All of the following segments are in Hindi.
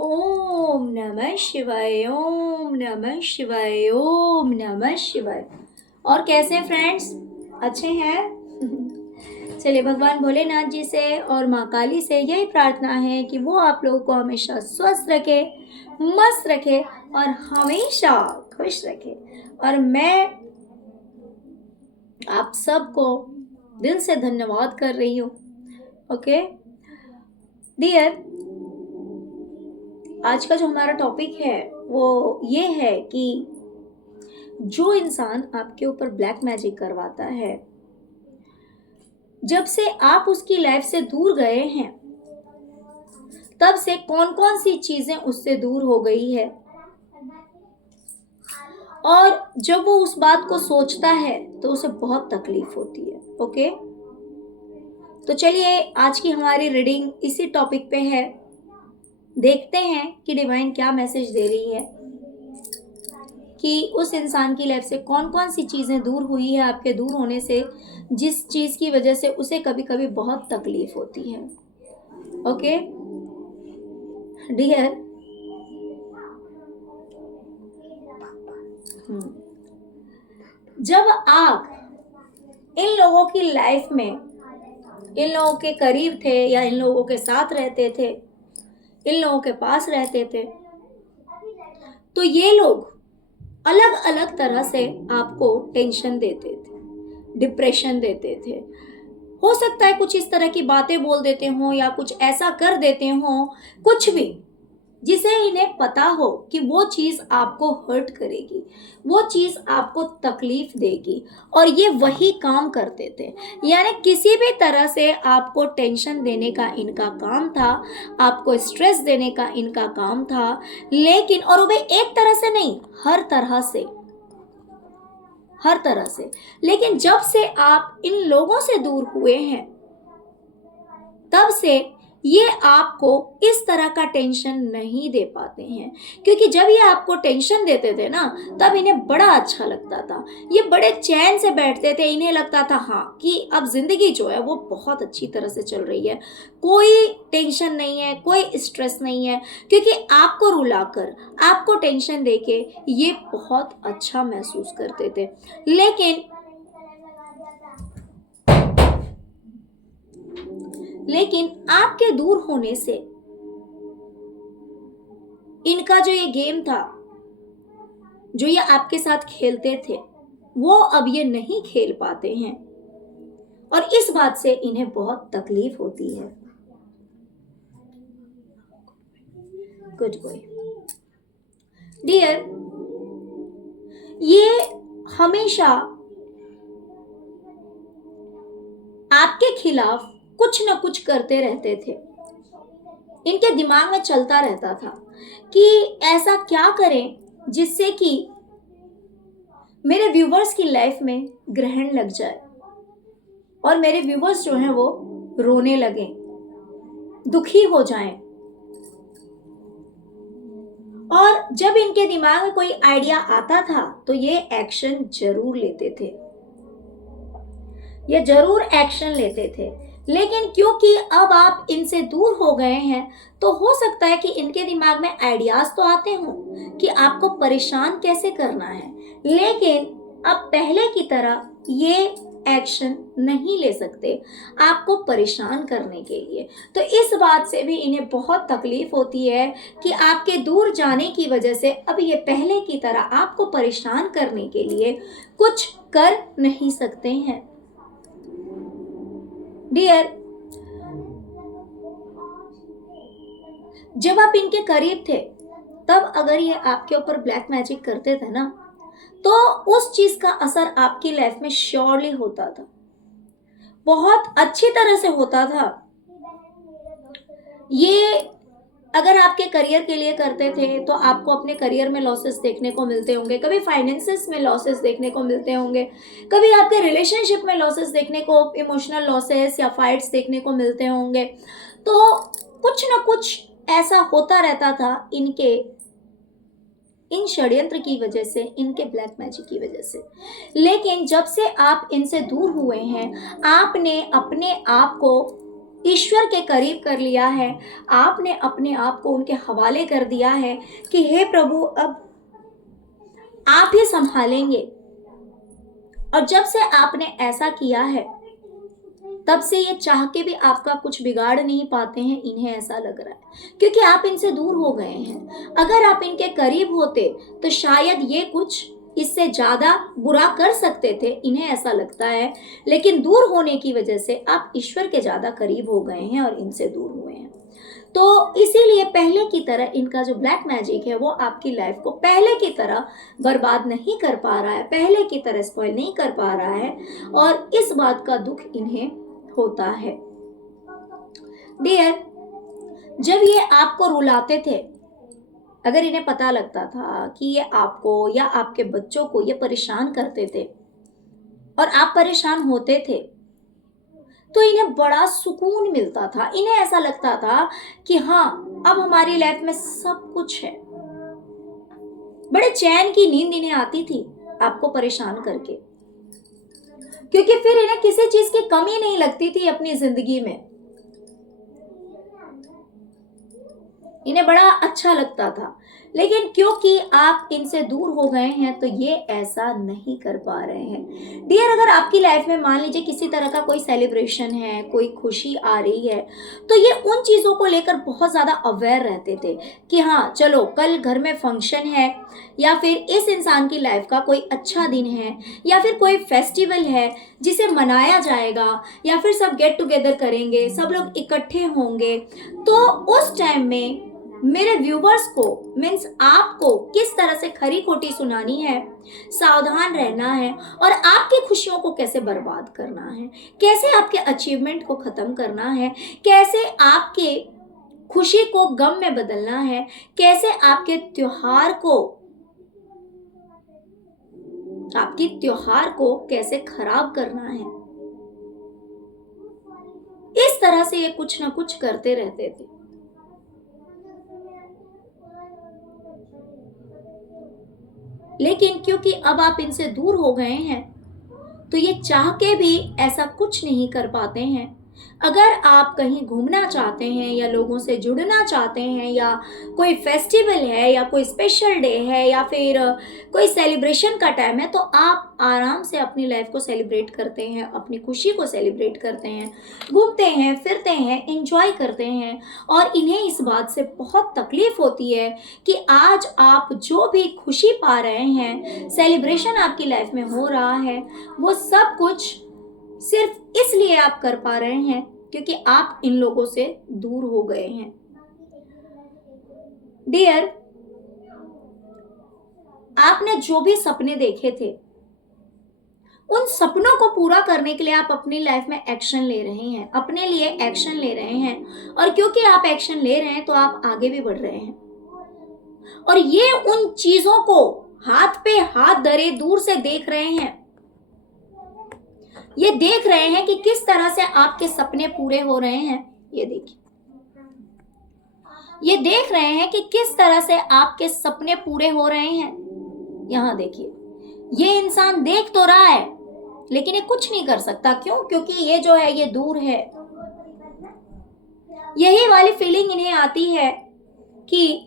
ओम नमः शिवाय, ओम नमः शिवाय, ओम नमः शिवाय। और कैसे हैं फ्रेंड्स? अच्छे हैं? चलिए, भगवान भोलेनाथ जी से और माँ काली से यही प्रार्थना है कि वो आप लोगों को हमेशा स्वस्थ रखे, मस्त रखे और हमेशा खुश रखे। और मैं आप सबको दिल से धन्यवाद कर रही हूँ। ओके डियर, आज का जो हमारा टॉपिक है वो ये है कि जो इंसान आपके ऊपर ब्लैक मैजिक करवाता है, जब से आप उसकी लाइफ से दूर गए हैं तब से कौन कौन सी चीजें उससे दूर हो गई है, और जब वो उस बात को सोचता है तो उसे बहुत तकलीफ होती है। ओके, तो चलिए आज की हमारी रीडिंग इसी टॉपिक पे है। देखते हैं कि डिवाइन क्या मैसेज दे रही है कि उस इंसान की लाइफ से कौन कौन सी चीज़ें दूर हुई है आपके दूर होने से, जिस चीज़ की वजह से उसे कभी कभी बहुत तकलीफ होती है। ओके डियर, जब आप इन लोगों की लाइफ में इन लोगों के करीब थे या इन लोगों के साथ रहते थे, इन लोगों के पास रहते थे, तो ये लोग अलग अलग तरह से आपको टेंशन देते थे, डिप्रेशन देते थे। हो सकता है कुछ इस तरह की बातें बोल देते हो या कुछ ऐसा कर देते हो, कुछ भी जिसे इन्हें पता हो कि वो चीज़ आपको हर्ट करेगी, वो चीज़ आपको तकलीफ देगी, और ये वही काम करते थे। यानी किसी भी तरह से आपको टेंशन देने का इनका काम था, आपको स्ट्रेस देने का इनका काम था। लेकिन और वो एक तरह से नहीं, हर तरह से, हर तरह से। लेकिन जब से आप इन लोगों से दूर हुए हैं तब से ये आपको इस तरह का टेंशन नहीं दे पाते हैं, क्योंकि जब ये आपको टेंशन देते थे ना, तब इन्हें बड़ा अच्छा लगता था, ये बड़े चैन से बैठते थे। इन्हें लगता था हाँ कि अब जिंदगी जो है वो बहुत अच्छी तरह से चल रही है, कोई टेंशन नहीं है, कोई स्ट्रेस नहीं है, क्योंकि आपको रुलाकर, आपको टेंशन देके ये बहुत अच्छा महसूस करते थे। लेकिन आपके दूर होने से इनका जो ये गेम था, जो ये आपके साथ खेलते थे, वो अब ये नहीं खेल पाते हैं, और इस बात से इन्हें बहुत तकलीफ होती है। गुड बॉय डियर, ये हमेशा आपके खिलाफ कुछ न कुछ करते रहते थे। इनके दिमाग में चलता रहता था कि ऐसा क्या करें जिससे कि मेरे व्यूवर्स की लाइफ में ग्रहण लग जाए और मेरे व्यूवर्स जो हैं वो रोने लगें, दुखी हो जाएं। और जब इनके दिमाग में कोई आइडिया आता था तो ये एक्शन जरूर लेते थे, ये जरूर एक्शन लेते थे। लेकिन क्योंकि अब आप इनसे दूर हो गए हैं, तो हो सकता है कि इनके दिमाग में आइडियाज तो आते हों कि आपको परेशान कैसे करना है, लेकिन अब पहले की तरह ये एक्शन नहीं ले सकते आपको परेशान करने के लिए। तो इस बात से भी इन्हें बहुत तकलीफ होती है कि आपके दूर जाने की वजह से अब ये पहले की तरह आपको परेशान करने के लिए कुछ कर नहीं सकते हैं। डियर, जब आप इनके करीब थे तब अगर ये आपके ऊपर ब्लैक मैजिक करते थे ना, तो उस चीज का असर आपकी लाइफ में श्योरली होता था, बहुत अच्छी तरह से होता था। ये अगर आपके करियर के लिए करते थे तो आपको अपने करियर में लॉसेस देखने को मिलते होंगे, कभी फाइनेंसेस में लॉसेस देखने को मिलते होंगे, कभी आपके रिलेशनशिप में लॉसेस देखने को, इमोशनल लॉसेस या फाइट्स देखने को मिलते होंगे। तो कुछ ना कुछ ऐसा होता रहता था इनके इन षड्यंत्र की वजह से, इनके ब्लैक मैजिक की वजह से। लेकिन जब से आप इनसे दूर हुए हैं, आपने अपने आप को ईश्वर के करीब कर लिया है, आपने अपने आप को उनके हवाले कर दिया है कि हे प्रभु, अब आप ही संभालेंगे। और जब से आपने ऐसा किया है, तब से ये चाह के भी आपका कुछ बिगाड़ नहीं पाते हैं, इन्हें ऐसा लग रहा है, क्योंकि आप इनसे दूर हो गए हैं। अगर आप इनके करीब होते तो शायद ये कुछ इससे ज्यादा बुरा कर सकते थे, इन्हें ऐसा लगता है। लेकिन दूर होने की वजह से आप ईश्वर के ज्यादा करीब हो गए हैं और इनसे दूर हुए हैं। तो इसीलिए पहले की तरह इनका जो ब्लैक मैजिक है वो आपकी लाइफ को पहले की तरह बर्बाद नहीं कर पा रहा है, पहले की तरह स्पॉइल नहीं कर पा रहा है, और इस बात का दुख इन्हें होता है। डियर, जब ये आपको रुलाते थे, अगर इन्हें पता लगता था कि ये आपको या आपके बच्चों को ये परेशान करते थे और आप परेशान होते थे, तो इन्हें बड़ा सुकून मिलता था। इन्हें ऐसा लगता था कि हाँ, अब हमारी लाइफ में सब कुछ है। बड़े चैन की नींद इन्हें आती थी आपको परेशान करके, क्योंकि फिर इन्हें किसी चीज की कमी नहीं लगती थी अपनी जिंदगी में। इन्हें बड़ा अच्छा लगता था। लेकिन क्योंकि आप इनसे दूर हो गए हैं तो ये ऐसा नहीं कर पा रहे हैं। डियर, अगर आपकी लाइफ में मान लीजिए किसी तरह का कोई सेलिब्रेशन है, कोई खुशी आ रही है, तो ये उन चीज़ों को लेकर बहुत ज़्यादा अवेयर रहते थे कि हाँ चलो कल घर में फंक्शन है, या फिर इस इंसान की लाइफ का कोई अच्छा दिन है, या फिर कोई फेस्टिवल है जिसे मनाया जाएगा, या फिर सब गेट टुगेदर करेंगे, सब लोग इकट्ठे होंगे। तो उस टाइम में मेरे व्यूवर्स को, मीन्स आपको किस तरह से खरी खोटी सुनानी है, सावधान रहना है, और आपकी खुशियों को कैसे बर्बाद करना है, कैसे आपके अचीवमेंट को खत्म करना है, कैसे आपके खुशी को गम में बदलना है, कैसे आपके त्योहार को कैसे खराब करना है। इस तरह से ये कुछ ना कुछ करते रहते थे। लेकिन क्योंकि अब आप इनसे दूर हो गए हैं, तो ये चाह के भी ऐसा कुछ नहीं कर पाते हैं। अगर आप कहीं घूमना चाहते हैं, या लोगों से जुड़ना चाहते हैं, या कोई फेस्टिवल है, या कोई स्पेशल डे है, या फिर कोई सेलिब्रेशन का टाइम है, तो आप आराम से अपनी लाइफ को सेलिब्रेट करते हैं, अपनी खुशी को सेलिब्रेट करते हैं, घूमते हैं, फिरते हैं, एंजॉय करते हैं। और इन्हें इस बात से बहुत तकलीफ होती है कि आज आप जो भी खुशी पा रहे हैं, सेलिब्रेशन आपकी लाइफ में हो रहा है, वो सब कुछ सिर्फ इसलिए आप कर पा रहे हैं क्योंकि आप इन लोगों से दूर हो गए हैं। डियर, आपने जो भी सपने देखे थे, उन सपनों को पूरा करने के लिए आप अपनी लाइफ में एक्शन ले रहे हैं, अपने लिए एक्शन ले रहे हैं। और क्योंकि आप एक्शन ले रहे हैं तो आप आगे भी बढ़ रहे हैं। और ये उन चीजों को हाथ पे हाथ धरे दूर से देख रहे हैं। ये देख रहे हैं कि किस तरह से आपके सपने पूरे हो रहे हैं। ये देखिए, ये देख रहे हैं कि किस तरह से आपके सपने पूरे हो रहे हैं। यहां देखिए, ये इंसान देख तो रहा है लेकिन ये कुछ नहीं कर सकता। क्यों? क्योंकि ये जो है ये दूर है। यही वाली फीलिंग इन्हें आती है कि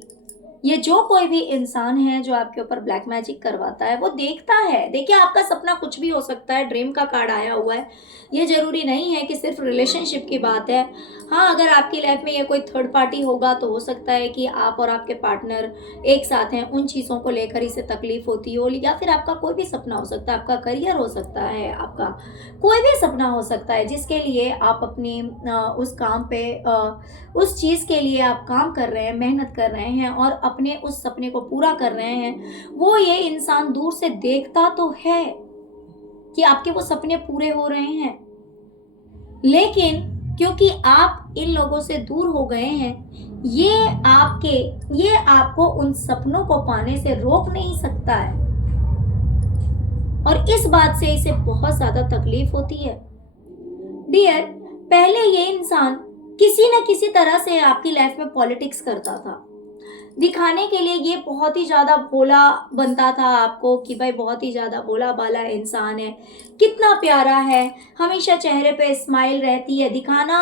ये जो कोई भी इंसान है जो आपके ऊपर ब्लैक मैजिक करवाता है, वो देखता है। देखिए, आपका सपना कुछ भी हो सकता है। ड्रीम का कार्ड आया हुआ है। ये जरूरी नहीं है कि सिर्फ रिलेशनशिप की बात है। हाँ, अगर आपकी लाइफ में ये कोई थर्ड पार्टी होगा तो हो सकता है कि आप और आपके पार्टनर एक साथ हैं, उन चीज़ों को लेकर इसे तकलीफ होती हो। या फिर आपका कोई भी सपना हो सकता है, आपका करियर हो सकता है, आपका कोई भी सपना हो सकता है जिसके लिए आप अपनी उस काम पे उस चीज़ के लिए आप काम कर रहे हैं, मेहनत कर रहे हैं और अपने उस सपने को पूरा कर रहे हैं। वो ये इंसान दूर से देखता तो है कि आपके वो सपने पूरे हो रहे हैं, लेकिन क्योंकि आप इन लोगों से दूर हो गए हैं, ये आपको उन सपनों को पाने से रोक नहीं सकता है। और इस बात से इसे बहुत ज्यादा तकलीफ होती है। डियर, पहले ये इंसान किसी न किसी तरह से आपकी लाइफ में पॉलिटिक्स करता था, दिखाने के लिए ये बहुत ही ज़्यादा भोला बनता था आपको कि भाई बहुत ही ज़्यादा भोला भाला इंसान है, कितना प्यारा है, हमेशा चेहरे पे स्माइल रहती है, दिखाना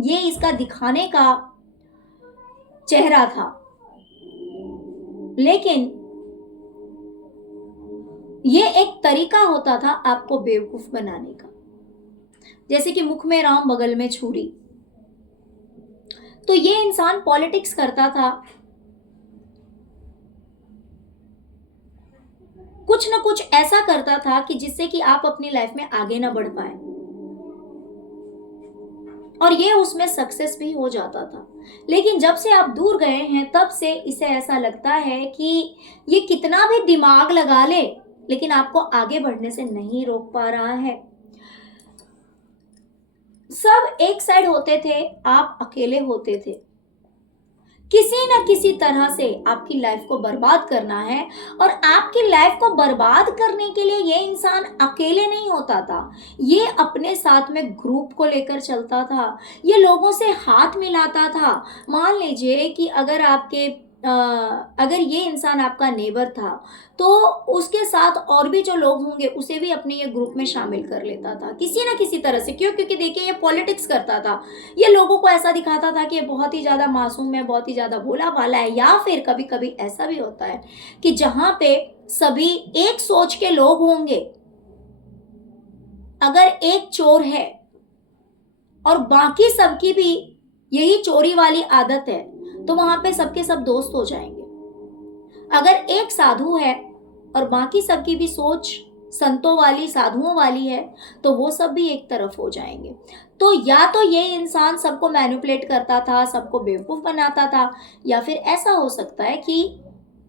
ये इसका दिखाने का चेहरा था, लेकिन ये एक तरीका होता था आपको बेवकूफ बनाने का। जैसे कि मुख में राम बगल में छुरी। तो ये इंसान पॉलिटिक्स करता था, कुछ ना कुछ ऐसा करता था कि जिससे कि आप अपनी लाइफ में आगे ना बढ़ पाए, और ये उसमें सक्सेस भी हो जाता था। लेकिन जब से आप दूर गए हैं तब से इसे ऐसा लगता है कि ये कितना भी दिमाग लगा ले, लेकिन आपको आगे बढ़ने से नहीं रोक पा रहा है। सब एक साइड होते थे, आप अकेले होते थे। किसी न किसी तरह से आपकी लाइफ को बर्बाद करना है, और आपकी लाइफ को बर्बाद करने के लिए ये इंसान अकेले नहीं होता था, ये अपने साथ में ग्रुप को लेकर चलता था, ये लोगों से हाथ मिलाता था। मान लीजिए कि अगर ये इंसान आपका नेबर था, तो उसके साथ और भी जो लोग होंगे उसे भी अपने ये ग्रुप में शामिल कर लेता था किसी ना किसी तरह से। क्यों? क्योंकि देखिए ये पॉलिटिक्स करता था, ये लोगों को ऐसा दिखाता था कि ये बहुत ही ज़्यादा मासूम है, बहुत ही ज़्यादा भोला भाला है। या फिर कभी कभी ऐसा भी होता है कि जहाँ पे सभी एक सोच के लोग होंगे, अगर एक चोर है और बाकी सबकी भी यही चोरी वाली आदत है, तो वहां पे सबके सब दोस्त हो जाएंगे। अगर एक साधु है और बाकी सबकी भी सोच संतों वाली, साधुओं वाली है, तो वो सब भी एक तरफ हो जाएंगे। तो या तो ये इंसान सबको मैनिपुलेट करता था, सबको बेवकूफ बनाता था, या फिर ऐसा हो सकता है कि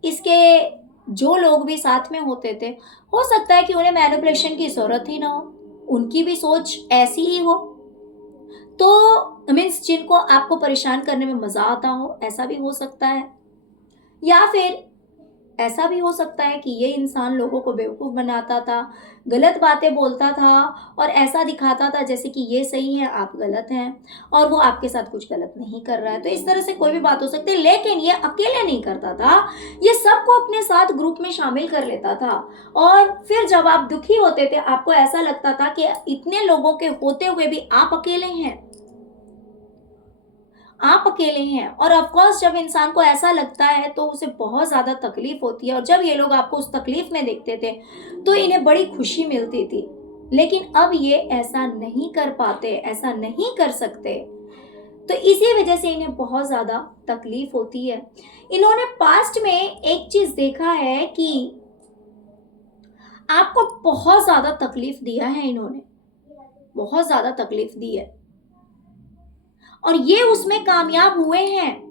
इसके जो लोग भी साथ में होते थे, हो सकता है कि उन्हें मैनिपुलेशन की जरूरत ही ना हो, उनकी भी सोच ऐसी ही हो। तो मीन्स जिनको आपको परेशान करने में मजा आता हो, ऐसा भी हो सकता है। या फिर ऐसा भी हो सकता है कि ये इंसान लोगों को बेवकूफ बनाता था, गलत बातें बोलता था, और ऐसा दिखाता था जैसे कि ये सही है, आप गलत हैं, और वो आपके साथ कुछ गलत नहीं कर रहा है। तो इस तरह से कोई भी बात हो सकती है। लेकिन ये अकेले नहीं करता था, ये सबको अपने साथ ग्रुप में शामिल कर लेता था। और फिर जब आप दुखी होते थे, आपको ऐसा लगता था कि इतने लोगों के होते हुए भी आप अकेले हैं, आप अकेले हैं। और ऑफ कोर्स जब इंसान को ऐसा लगता है तो उसे बहुत ज़्यादा तकलीफ होती है, और जब ये लोग आपको उस तकलीफ में देखते थे तो इन्हें बड़ी खुशी मिलती थी। लेकिन अब ये ऐसा नहीं कर पाते, ऐसा नहीं कर सकते, तो इसी वजह से इन्हें बहुत ज़्यादा तकलीफ होती है। इन्होंने पास्ट में एक चीज़ देखा है कि आपको बहुत ज़्यादा तकलीफ दिया है, इन्होंने बहुत ज़्यादा तकलीफ दी है, और ये उसमें कामयाब हुए हैं।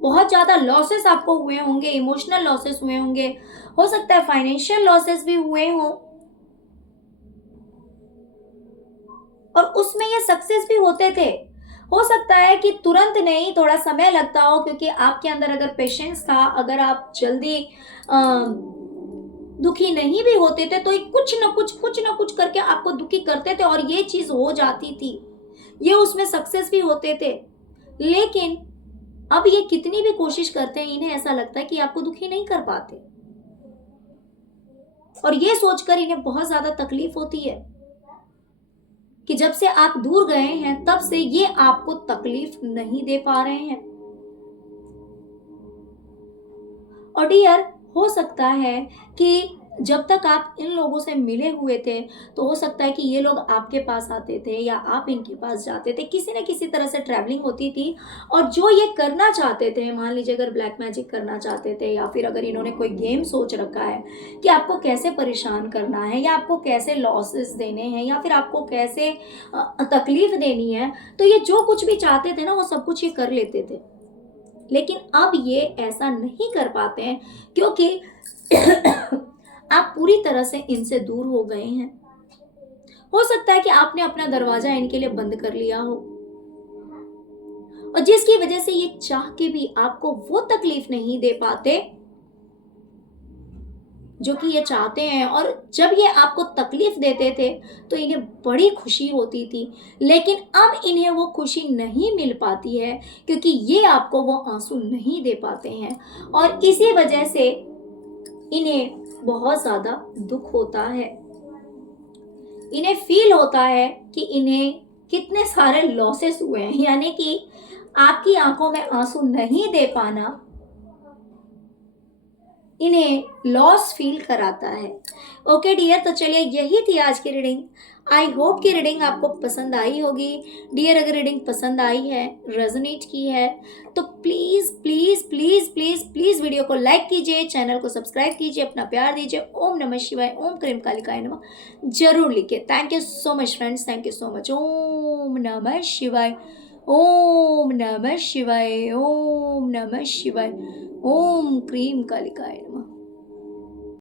बहुत ज्यादा लॉसेस आपको हुए होंगे, इमोशनल लॉसेस हुए होंगे, हो सकता है फाइनेंशियल लॉसेस भी हुए हों, और उसमें ये सक्सेस भी होते थे। हो सकता है कि तुरंत नहीं, थोड़ा समय लगता हो, क्योंकि आपके अंदर अगर पेशेंस था, अगर आप जल्दी दुखी नहीं भी होते थे, तो कुछ ना कुछ करके आपको दुखी करते थे, और ये चीज हो जाती थी, ये उसमें सक्सेस भी होते थे। लेकिन अब ये कितनी भी कोशिश करते हैं, इन्हें ऐसा लगता है कि आपको दुखी नहीं कर पाते, और ये सोचकर इन्हें बहुत ज्यादा तकलीफ होती है कि जब से आप दूर गए हैं तब से ये आपको तकलीफ नहीं दे पा रहे हैं। और डियर, हो सकता है कि जब तक आप इन लोगों से मिले हुए थे, तो हो सकता है कि ये लोग आपके पास आते थे या आप इनके पास जाते थे, किसी न किसी तरह से ट्रैवलिंग होती थी। और जो ये करना चाहते थे, मान लीजिए अगर ब्लैक मैजिक करना चाहते थे, या फिर अगर इन्होंने कोई गेम सोच रखा है कि आपको कैसे परेशान करना है, या आपको कैसे लॉसेस देने हैं, या फिर आपको कैसे तकलीफ देनी है, तो ये जो कुछ भी चाहते थे ना, वो सब कुछ ये कर लेते थे। लेकिन अब ये ऐसा नहीं कर पाते हैं, क्योंकि आप पूरी तरह से इनसे दूर हो गए हैं। हो सकता है कि आपने अपना दरवाजा इनके लिए बंद कर लिया हो, और जिसकी वजह से ये चाह के भी आपको वो तकलीफ नहीं दे पाते जो कि ये चाहते हैं। और जब ये आपको तकलीफ देते थे तो इन्हें बड़ी खुशी होती थी, लेकिन अब इन्हें वो खुशी नहीं मिल पाती है, क्योंकि ये आपको वो आंसू नहीं दे पाते हैं, और इसी वजह से इन्हें बहुत ज़्यादा दुख होता है। इन्हें फील होता है कि इन्हें कितने सारे लॉसेस हुए हैं, यानी कि आपकी आंखों में आंसू नहीं दे पाना इन्हें लॉस फील कराता है। ओके डियर, तो चलिए यही थी आज की रीडिंग। आई होप कि रीडिंग आपको पसंद आई होगी। डियर, अगर रीडिंग पसंद आई है, रेजोनेट की है, तो please please please please please video को लाइक कीजिए, चैनल को सब्सक्राइब कीजिए, अपना प्यार दीजिए। ओम नमः शिवाय, ओम क्रीम कालिकाय नमः जरूर लिखिए। Thank you so much friends, thank you so much. ओम नमः शिवाय, ओम नमः शिवाय, ओम नमः शिवाय, ओम क्रीम कालिकाय नमः।